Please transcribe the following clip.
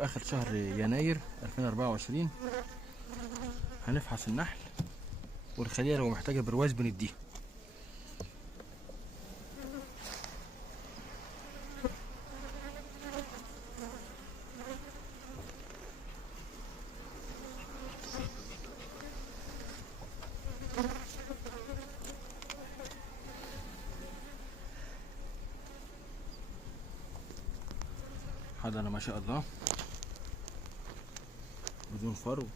اخر شهر يناير 2024 هنفحص النحل، والخلية لو محتاجة برواز بنديها. حضانة ما شاء الله بدون فرو.